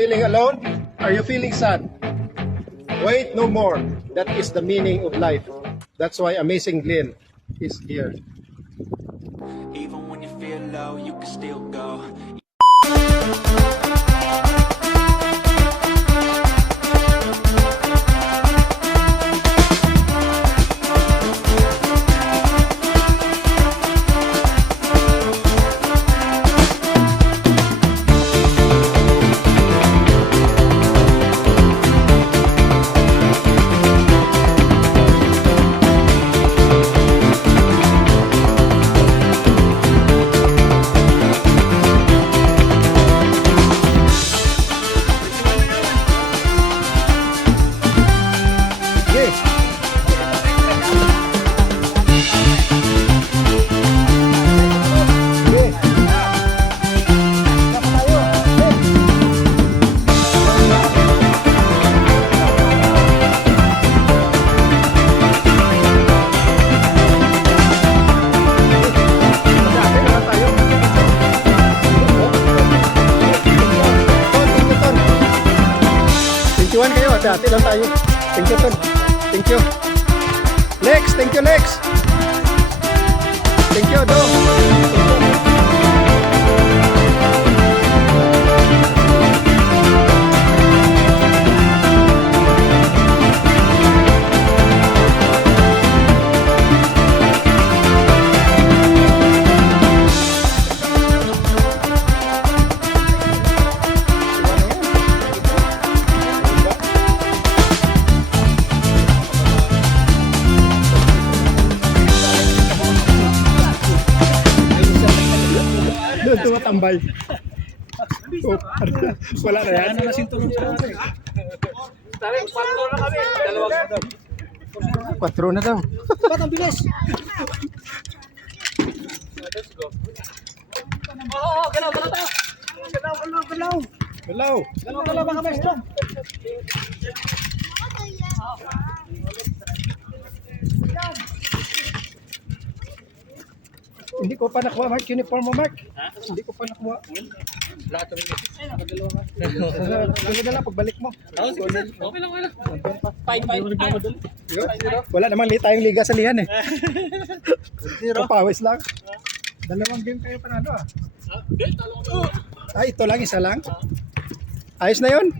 feeling alone? Are you feeling sad? Wait no more. That is the meaning of life. That's why Amazing Glenn is here. Even when you feel low, you can still go. Kayo, hati-hati lang tayo. Thank you, Ton. Thank you. Lex, thank you, Lex. Thank you, Dong. Doon tumatambay. Oh, wala na yan. Ano na sinturon sa akin? Tari, 4 na kami. Dalawang na daw. 4 na daw. Ba't ang bilis? Let's go. Oo, galaw tayo. Galaw. Galaw mga maestro. Hindi ko pa nakuha, Mark. Uniform mo, Mark. Hindi ko pa nakuha. Lahat rin. Dala pagbalik mo. Okay lang. Fine. Wala namang tayong liga sa lihan eh. Papawis lang. Dalawang game kayo panalo ah. Ito lang, isa lang. Ayos na yun.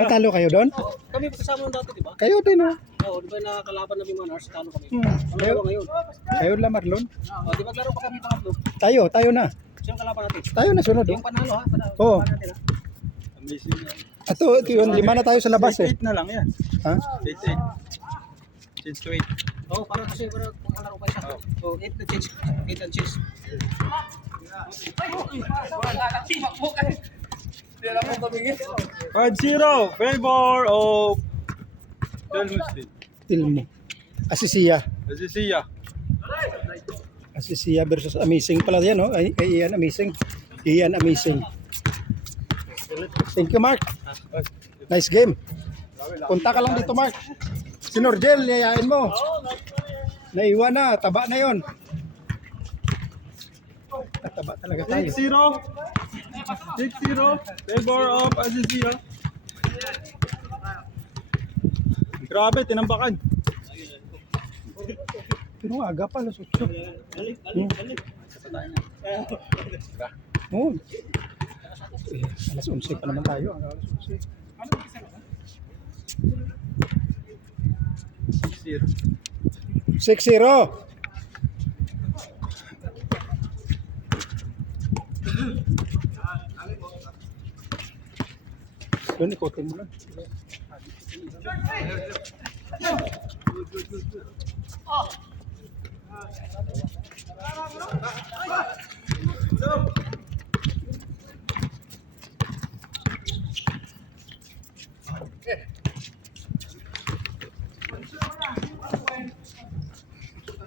Natalo kayo doon? Kami kasama nung dati, di ba? Kayo din oh. Oo, di ba nakakalaban namin mga nurse, talo kami. Kayo, Ano ngayon? kayo lang Marlon. Di ba laro pa kami pangatlo? Tayo na. Sino kalaban natin? Tayo na sunod oh. Yung panalo ha? Panalo. Oo. Natin, ha? Amazing. Ito yun, 5 na tayo sa labas eh. 8 na lang yan. Ha? 8. Change to 8. Oo, para kasi para pangalaro pa siya. Oo, 8 na change. 8 and change. Wala ka, team mo kasi. Hindi lang mo tumingin. 5-0. Favor of Del Mustin. Tilmo. Asisiya. Azizia. Asisiya versus Amazing pala yan oh. Ay, Ian Amazing. Ian Amazing. Thank you, Mark. Nice game. Punta ka lang dito, Mark. Si Norgel, yayain mo. Naiwan na, taba na yon. Taba talaga tayo. 6-0. 6-0. Favor of Azizia. Grabe, tinambakan. Pero aga pa, alas 8. Oo. Alas 11 pa naman tayo. Alas 11. 6-0. Doon, ikotin mo lang.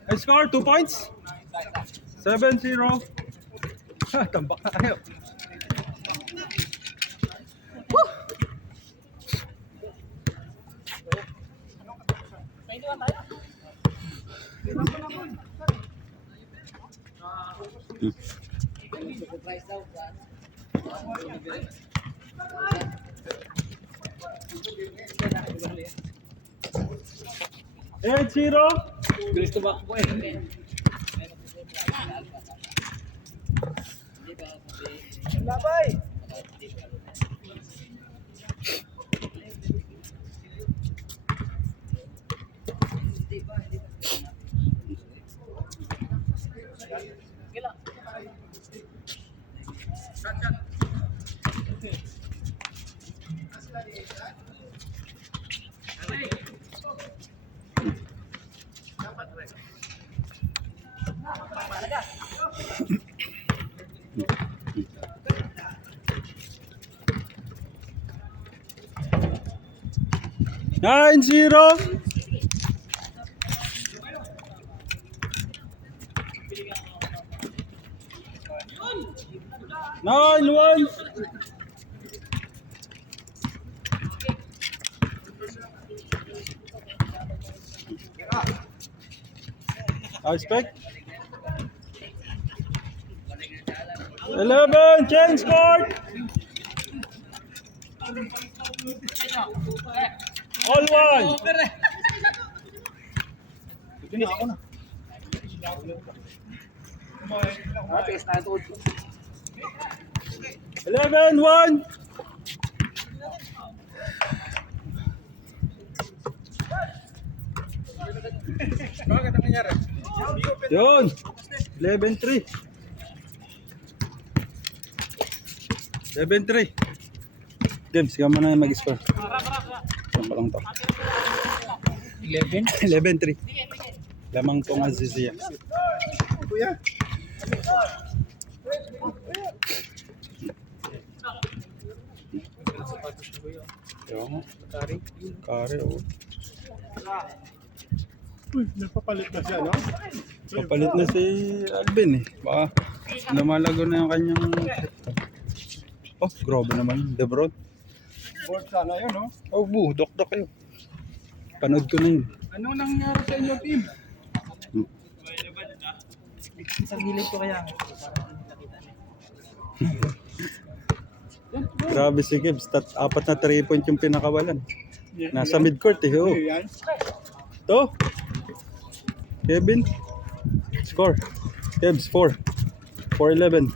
I score 2 points. 7-0. Tambak na kayo. Eight zero. Bilis tumakbo eh. Nine zero. Nine one. I expect 11. Change scored. All one. Tigas na ito. 11-1. Yun. 11-3. 11-3. Games, kaya mo na mag-score. Saan pa lang to? 11? 11-3. Lamang tong Azizia. Kuya. Yung kare, oh. Uy, napapalit na siya, no? Papalit na si Alvin eh. Baka lumalago na yung kanyang... Oh, grabe naman. Debron. Board sana yun, no? Oh, dok-dok kayo. Panood ko na yun. Ano nangyari sa inyo, team? Sa gilid ko kaya. Grabe si Gibbs. Apat na 3-point yung pinakawalan. Nasa midcourt eh. Oh. Yan. To. Kevin. Score. Gibbs 4. 4-11.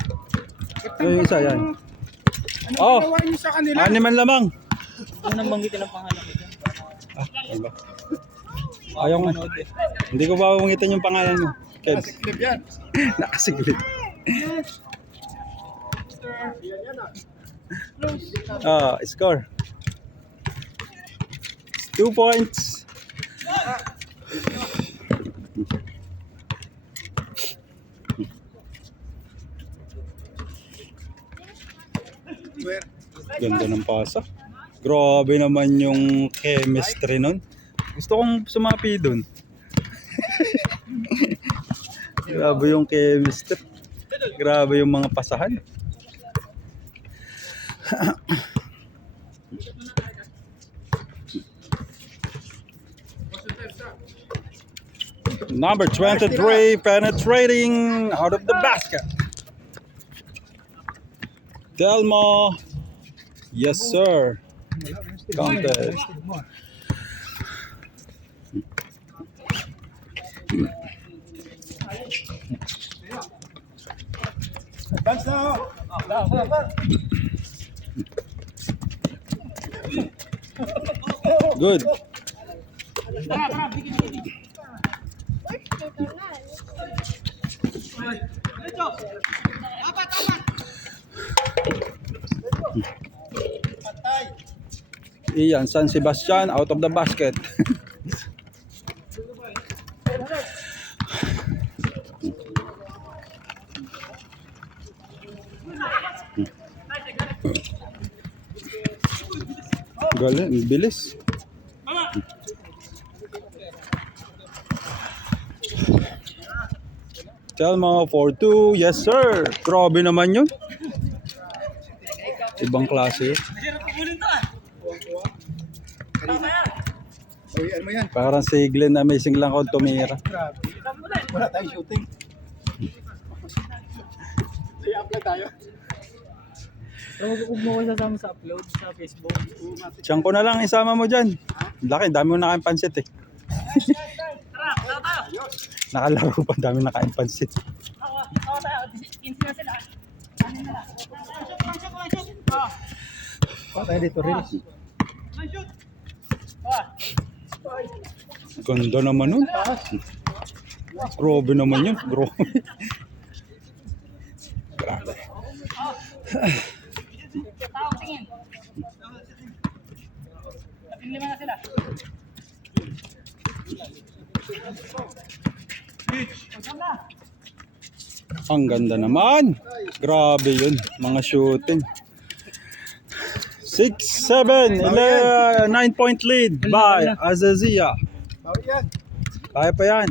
Ano yung isa yan? Ano Oh. ginawa niyo sa kanila? Animan lamang. Ano nang banggitin ang pangalan ko dyan? Ah, ano ba? Ayaw mo. Hindi ko ba bangitin yung pangalan mo. Kebs. Nasiklip yan. Nakasiglip. Ah, score. 2 points. Where? Ganda ng pasa. Grabe naman yung chemistry nun. Gusto kong sumapi dun. Grabe yung chemistry. Grabe yung mga pasahan. Number 23 penetrating out of the basket. Delmo. Yes, sir. Counted. Advance na, oh. Good. Iyan, San Sebastian out of the basket. Galing, bilis. Telma 4-2, yes sir. Grabe naman yun. Ibang klase. Uy, ano mo yan? Parang si Glenn Amazing lang kung tumira. Grabe. Wala tayong shooting. Lay-up lang tayo. Huwag mo ko sasama sa upload sa Facebook. Siyang ko na lang isama mo dyan. Laki, dami mo nakain pansit eh. Nakalaro pa, dami nakain pansit. Patay dito rin. Ganda naman nun. Grabe naman yun, bro. Grabe. Ang ganda naman. Grabe yun, mga shooting. 6, 7, 9-point lead by Azazia. Bawi yan. Kaya pa yan.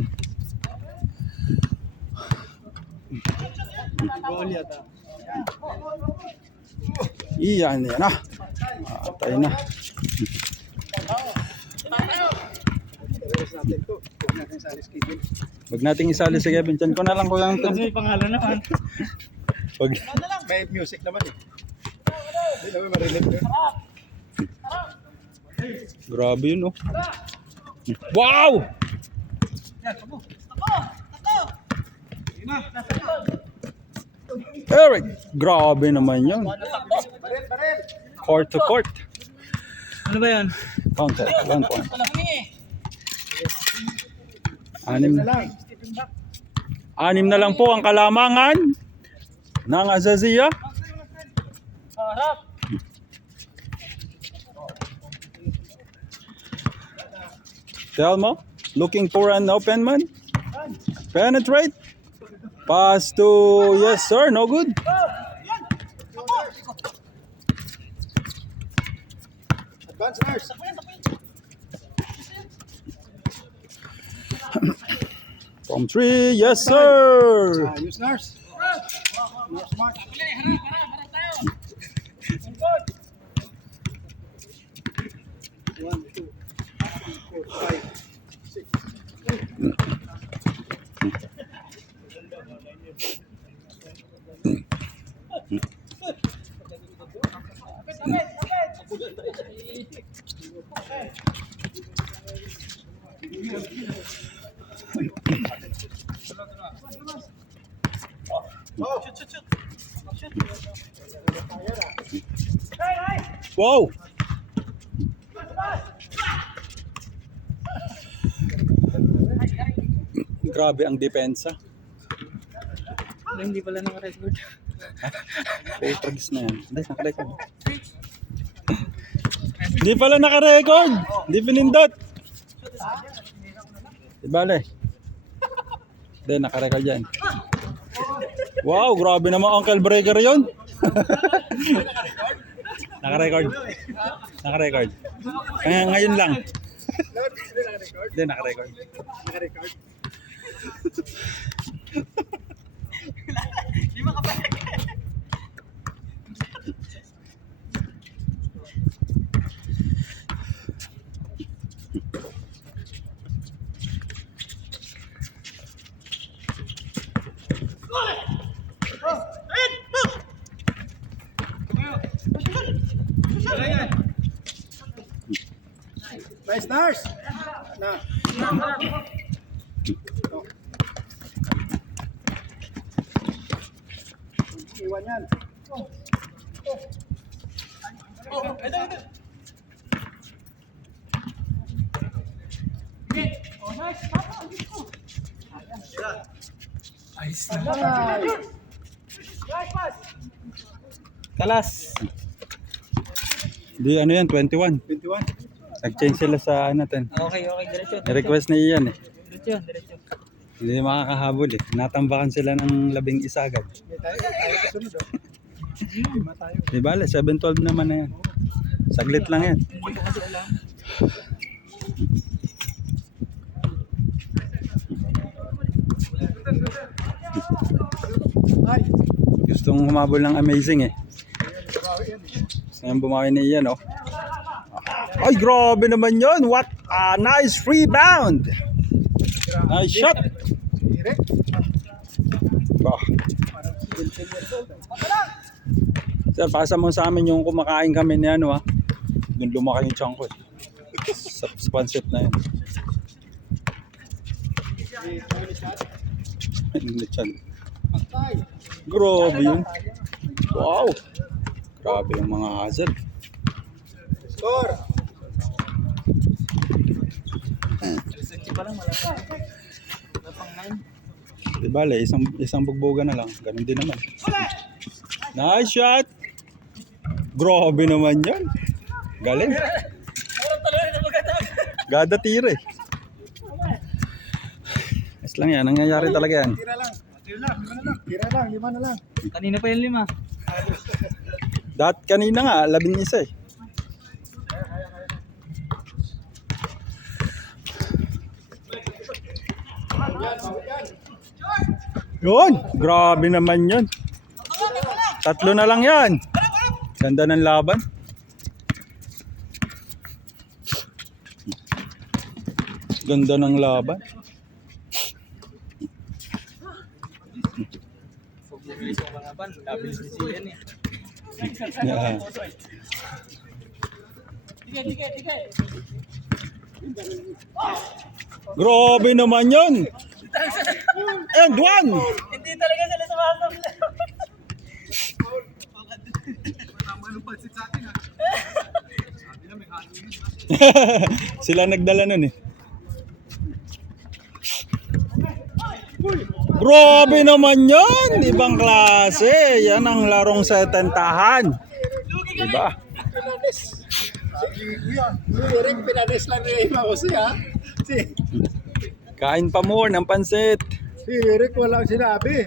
Iyan yan ah. Atay na. Huwag nating isali si Kevin. Diyan ko na lang kulang ito. May pangalan naman. Wag. May music naman eh. Hindi naman marinig yun. Grabe yun oh. Wow! Eric! Grabe naman yun. Court to court. Ano ba yan? Counter. 1 point. Anim na lang po ang kalamangan ng Azazia. Telmo, looking for an open man. Penetrate. Pass to, yes sir, no good. Advance nurse. From 3, yes sir. Use nurse. Nurse mark. One, two, 4, 5, 6. Wow. Grabe ang depensa. Hindi pala naka-record. Patrix na yan. Hindi, naka-record. Hindi pala naka-record. Hindi pinindot. Di bale. Hindi, naka-record yan. Wow, grabe naman Uncle Breaker yun. Naka-record. Naka-record. Ngayon lang. Hindi, naka-record. Naka-record. Nice nurse. Na. Iwan yan. Kalas. Di ano yan, 21. 21. Nag-change sila sa ano natin. Okay, diretso. Request ni Ian eh. Diretso. Hindi makakahabol eh. Natambakan sila ng 11 agad. Tayo kasunod oh. Lima tayo. Di bale, 7-12 naman na yan. Saglit lang yan. Hindi ko kasi alam. Ay. Gustong humabol ng amazing eh. Gusto niyang bumawi ni Ian oh. Ay, grabe naman yun. What a nice rebound. Nice shot. Direk. Bah. Sir, pasa mo sa amin yung kumakain kami ni ano ha. Doon lumaki yung tiyan ko eh. Sa pancit na yun. Lechon. Grabe yun. Wow. Grabe yung mga hazard. Score. Di bale, isang bugboga na lang. Ganun din naman. Nice shot! Grabe naman yan. Galing. Gada tira eh. Ayos lang yan. Nangyayari talaga yan. Tira lang. Tira lang, 5 na lang. Kanina pa yung 5. Kanina nga, 11 eh. Yun! Grabe naman yun. 3 na lang yan. Ganda ng laban. Ganda ng laban. Yeah. Grabe naman yun. And one. Hindi talaga sila sumasam. Sila nagdala nun eh. Grabe naman yun. Ibang klase. Yan ang larong setentahan. Diba? Eric, pinanis lang ni Mausi ha. Kain pa more ng pansit. Si Eric walang sinabi.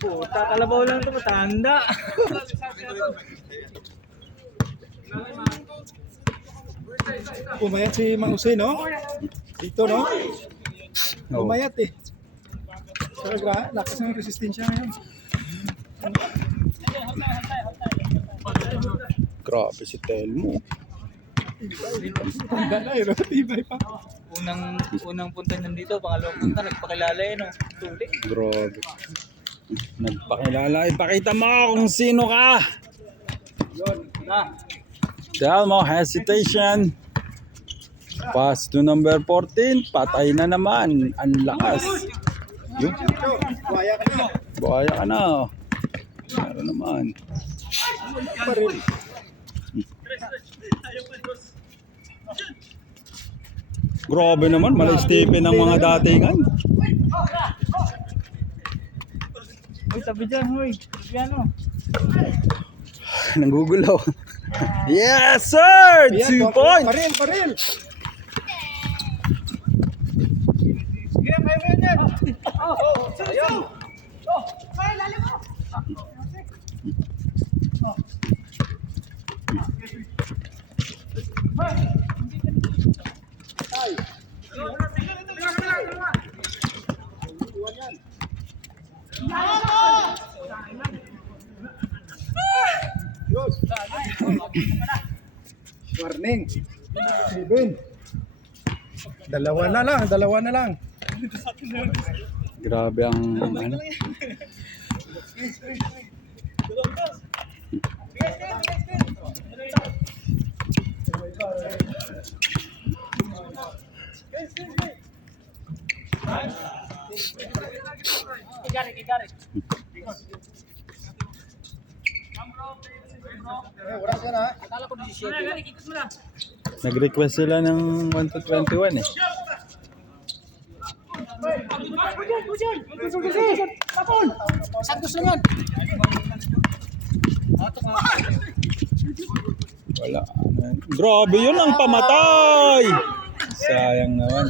Puta, kalabaw lang ito, matanda. Pumayat si Mausi, no? Dito, no? Pumayat eh. Sa lakas ng resistensya ngayon. Grabe si Telmo. Tanda na eh, no? Tibay pa. Unang punta nandito, pangalawang punta, nagpakilala yun, no? Tuloy. Grabe. Nagpakilala. Ipakita mo kung sino ka. Yun, na. Telmo, hesitation. Pass to number 14. Patay na naman. Ang lakas. Yun. Buhaya ka na. Buhaya ka na. Meron naman. Paril. Grabe naman. Malay-Stephen ang mga datingan. Uy, tabi dyan, huy. Piano. Nanggugulaw. Yes, sir! 2 points! Paril. Warning. 7. Dalawa na lang. Grabe ang ano. Oras yan ha. Nag-request sila ng 1 to 21 eh. Wala. Grabe yun ang pamatay! Sayang naman.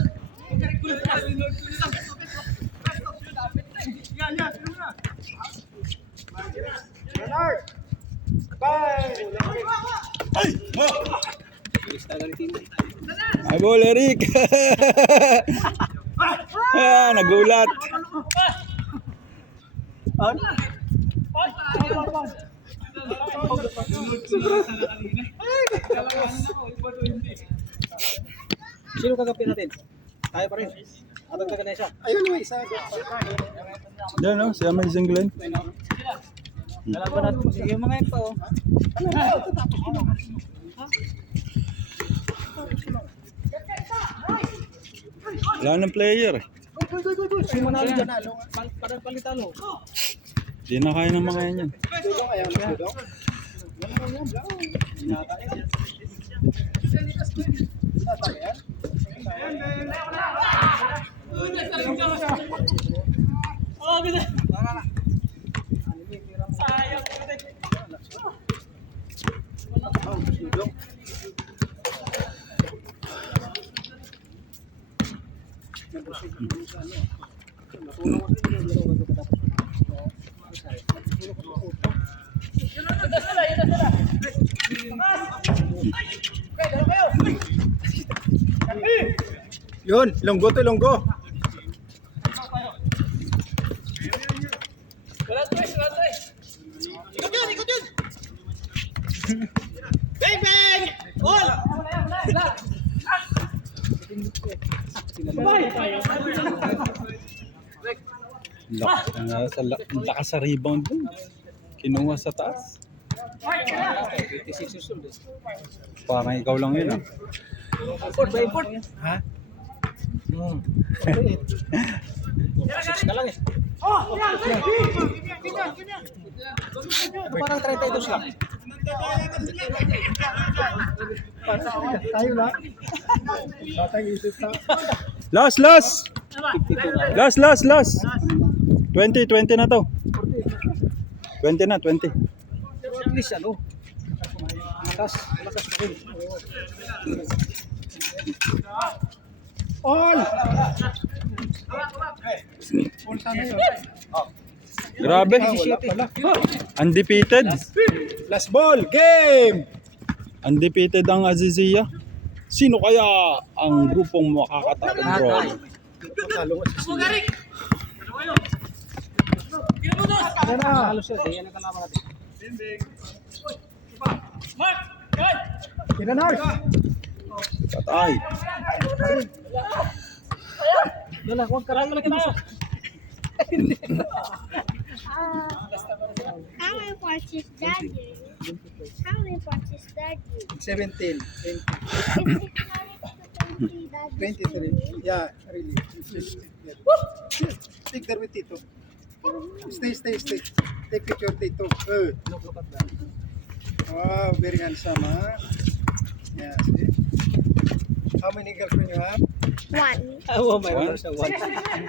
Ay, bol, Eric! Nagulat. Sino kagapi natin? Tayo pa rin. Ayun, may isa. Yan no, si Amazing Glenn. Yung mga ito. Wala nang player eh. Simonalo dyan, alo. Parang palitalo. Di na kaya ng mga yan. Dudong, ayaw na, dudong. Yun, lunggo to, lunggo. Wala tres. Ikot yun. Bang, bang! All! Lakas sa rebound dun. Kinuha sa taas. 56 years old. Parang ikaw lang yun ah. Import. Ha? Ka lang eh. Parang 32 lang. Tayo na. Batang isip na. Last! 20 na to. 20 na, 20. At least ano. Lakas pa rin. All! Punta na yun. Grabe. Wala pala. Undefeated. Last ball, game! Undefeated ang Azizia. Sino kaya ang grupong makakatakot? Talo nga si Sino. Yan na. Halos yun. Yan ang kalaban natin. Kinanars! Patay. Yan na. Huwag karang malaki mo siya. How many parts is daddy? How many parts is daddy? 17, 23. Yeah, really. Take there with Tito. Stay. Take picture, Tito. Wow, very handsome, huh? Yeah, see? How many girlfriend you have? One. Oo, may wala siya.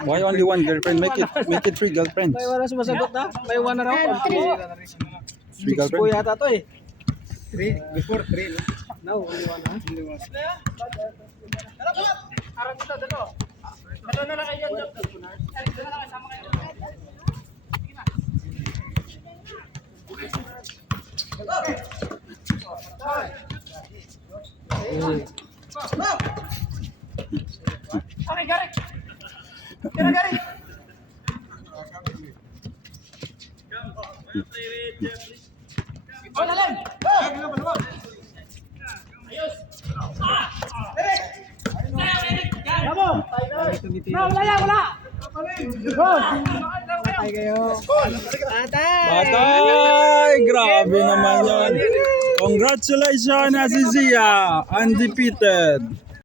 Why only one girlfriend? Make it 3 girlfriends. May wala sumasagot na. May one na raw. 3 Six po girlfriends. yata to eh. 3, before 3, no? Now, only one ha. Only one. Ay kayo. Patay! Grabe naman yun. Congratulations, Azizia! Undefeated.